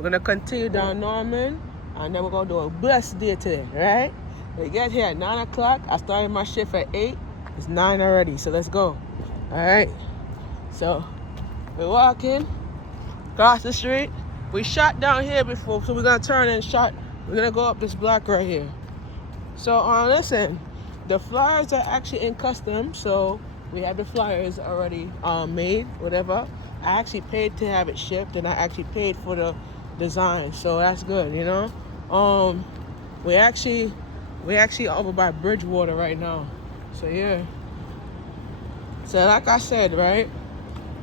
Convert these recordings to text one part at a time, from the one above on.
We're gonna continue down Norman, and then we're gonna do a blessed day today, right? We get here at 9 o'clock. I started my shift at 8. It's 9 already, so let's go. All right. So we're walking across the street. We shot down here before, so we're gonna turn and shot. We're gonna go up this block right here. So listen, the flyers are actually in custom, so we have the flyers already made, whatever. I actually paid to have it shipped, and I actually paid for the design, so that's good, you know. We actually over by Bridgewater right now. So yeah. So like I said, right?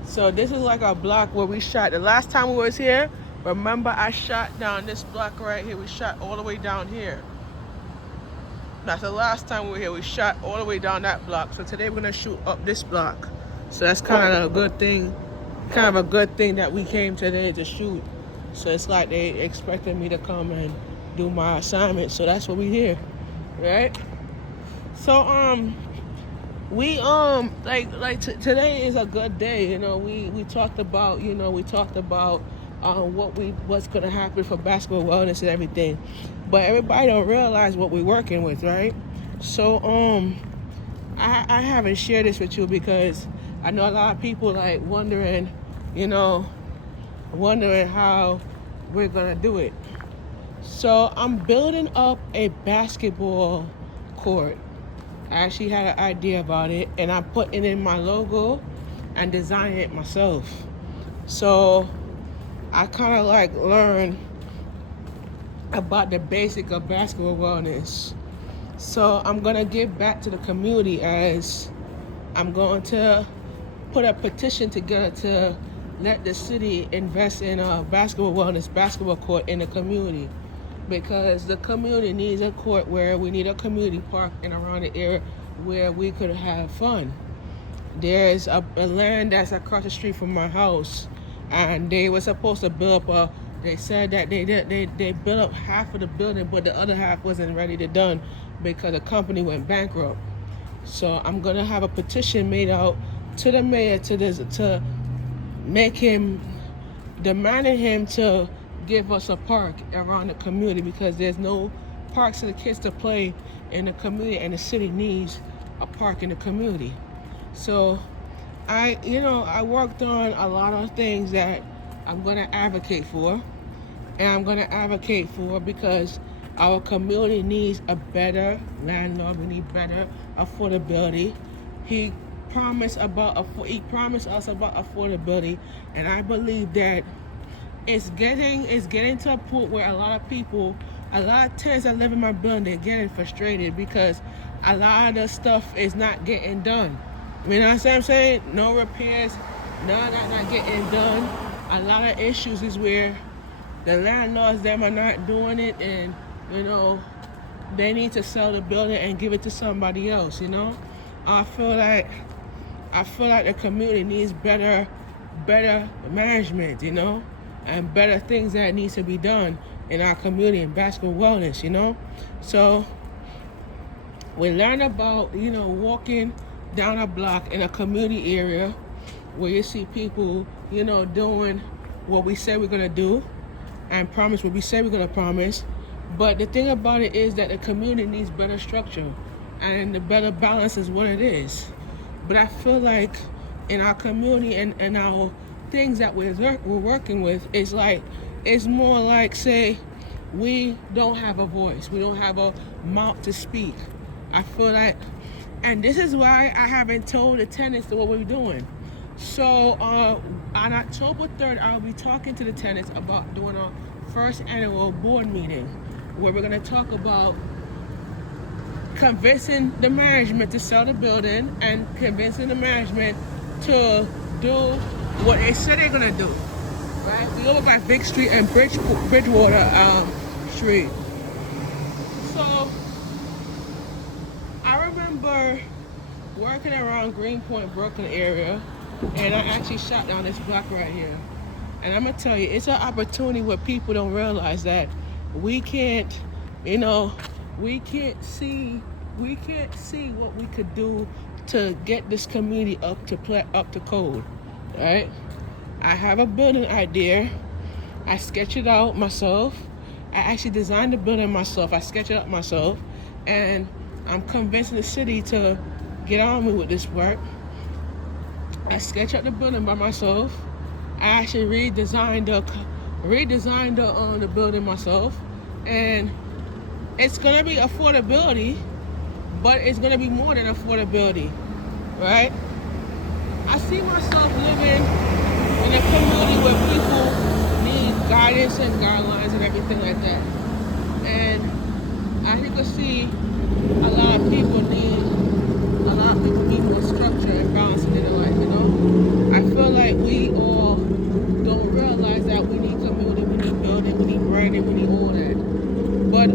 So this is like a block where we shot. The last time we was here, remember I shot down this block right here. We shot all the way down here. That's the last time we were here. We shot all the way down that block. So today we're gonna shoot up this block. So that's kind of a good thing. Kind of a good thing that we came today to shoot. So it's like they expected me to come and do my assignment. So that's what we here, right? So today is a good day. You know, we talked about what's gonna happen for basketball wellness and everything, but everybody don't realize what we're working with, right? So I haven't shared this with you because I know a lot of people like wondering how we're gonna do it. So I'm building up a basketball court. I actually had an idea about it, and I'm putting in my logo and designing it myself. So I kind of like learned about the basic of basketball wellness. So I'm gonna give back to the community as I'm going to put a petition together to let the city invest in a basketball wellness basketball court in the community, because the community needs a court, where we need a community park and around the area where we could have fun. There's a land that's across the street from my house, and they were supposed to build up they said that they built up half of the building, but the other half wasn't ready to done because the company went bankrupt. So I'm gonna have a petition made out to the mayor to make him, demanding him to give us a park around the community, because there's no parks for the kids to play in the community, and the city needs a park in the community. So I worked on a lot of things that I'm going to advocate for, and I'm going to advocate for because our community needs a better landlord. We need better affordability. He promised us about affordability, and I believe that it's getting to a point where a lot of tenants that live in my building, they're getting frustrated because a lot of the stuff is not getting done. You know what I'm saying? No repairs, not getting done. A lot of issues is where the landlords, them, are not doing it, and they need to sell the building and give it to somebody else. I feel like the community needs better management, and better things that needs to be done in our community and basketball wellness, So we learn about, walking down a block in a community area where you see people, doing what we say we're gonna do and promise what we say we're gonna promise. But the thing about it is that the community needs better structure, and the better balance is what it is. But I feel like in our community and our things that we're working with, it's more like, say, we don't have a voice, we don't have a mouth to speak. I feel like, and this is why I haven't told the tenants what we're doing. So on October 3rd, I'll be talking to the tenants about doing our first annual board meeting, where we're going to talk about convincing the management to sell the building and convincing the management to do what they said they're going to do. Right? We over by Vic Street and Bridgewater Street. So I remember working around Greenpoint, Brooklyn area, and I actually shot down this block right here. And I'm gonna tell you, it's an opportunity where people don't realize that we can't see what we could do to get this community up to code, right? I have a building idea, I sketch it out myself. I actually designed the building myself. I sketch it out myself. And I'm convincing the city to get on me with this work. I sketch out the building by myself. I actually redesigned the building myself. And it's gonna be affordability, but it's gonna be more than affordability, right? I see myself living in a community where people need guidance and guidelines and everything like that. And as you can see, a lot of people need more structure and balance in their life, you know? I feel like we all don't realize that we need community, we need building, we need branding, we need all that. But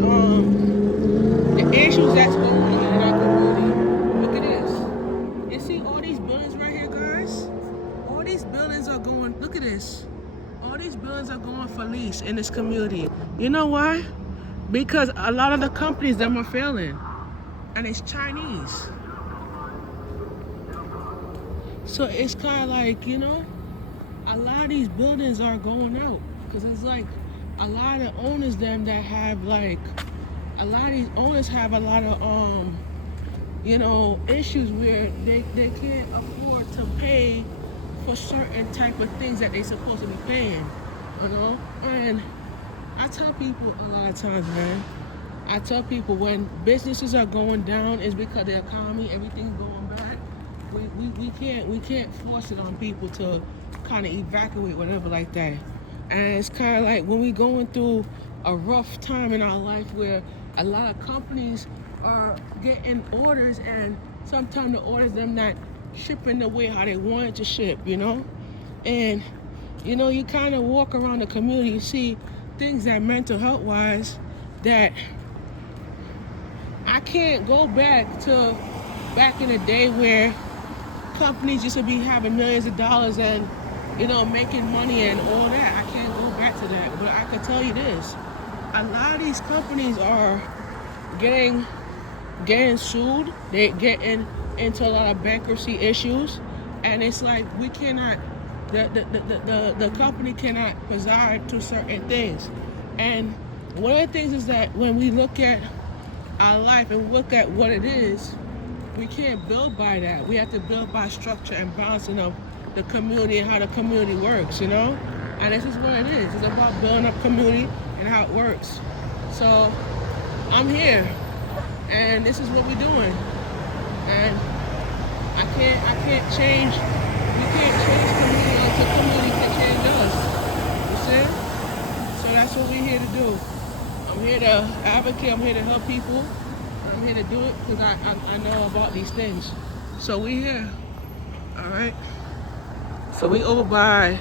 the issues that's going on in our community, look at this. You see all these buildings right here, guys? All these buildings are going, look at this. All these buildings are going for lease in this community. You know why? Because a lot of the companies them are failing. And it's Chinese. So it's kind of like, you know, a lot of these buildings are going out. Because it's like a lot of owners them that have like, a lot of these owners have a lot of, you know, issues where they can't afford to pay for certain type of things that they're supposed to be paying, you know? And I tell people a lot of times, man, I tell people when businesses are going down, it's because the economy, everything's going bad. We can't force it on people to kind of evacuate, whatever like that. And it's kind of like when we going through a rough time in our life where a lot of companies are getting orders and sometimes the orders them not shipping the way how they want it to ship, you know? And, you know, you kind of walk around the community, you see things that mental health wise that I can't go back in the day where companies used to be having millions of dollars and, you know, making money and all that. I can't go back to that. But I can tell you this, a lot of these companies are getting sued. They're getting into a lot of bankruptcy issues. And it's like we cannot, the company cannot preside to certain things. And one of the things is that when we look at our life and look at what it is, we can't build by that. We have to build by structure and balancing of the community and how the community works, you know? And this is what it is. It's about building up community and how it works. So I'm here and this is what we're doing. And I can't change, we can't change community until community can change us. You see? So that's what we're here to do. I'm here to advocate, I'm here to help people. I'm here to do it because I know about these things. So we here, all right? So we over by